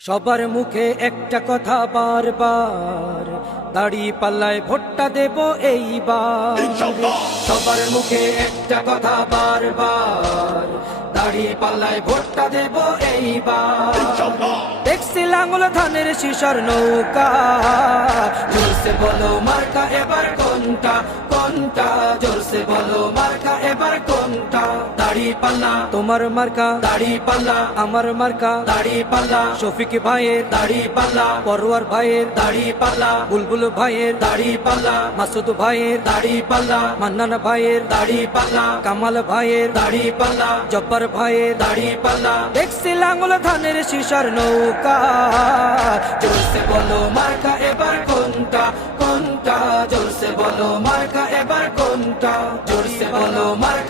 সবার মুখে একটা কথা বারবার, দাড়ি পাল্লায় ভোটটা দেব এইবার। সবার মুখে একটা কথা বারবার, দাড়ি পাল্লায় ভোটটা দেব এইবার। দেখছি লাঙ্গল ধানের শিশর নৌকা, জোরসে বলো মার্কা এবার কোনটা কোনটা, জোরসে বলো মার্কা এবার কোনটা। দাড়ি পাল্লা তোমার মার্কা, দাড়ি পাল্লা আমার মার্কা, দাড়ি পাল্লা শফিক ভাইয়ের দাড়ি পাল্লা, পরোয়ার ভাইয়ের দাড়ি পাল্লা, বুলবুল ভাইয়ের দাড়ি পাল্লা, মাসুদ ভাইয়ের দাড়ি পাল্লা, মান্নান ভাইয়ের দাড়ি পাল্লা, কামাল ভাইয়ের দাড়ি পাল্লা, জব্বার ভাইয়ের দাড়ি পাল্লা। দেখছি লাঙ্গল ধানের শিশর নৌকা, জোরসে বলো মার্কা এবার কোনটা কোনটা, জোরসে বলো মার্কা এবার কোনটা, জোরসে বলো মার্কা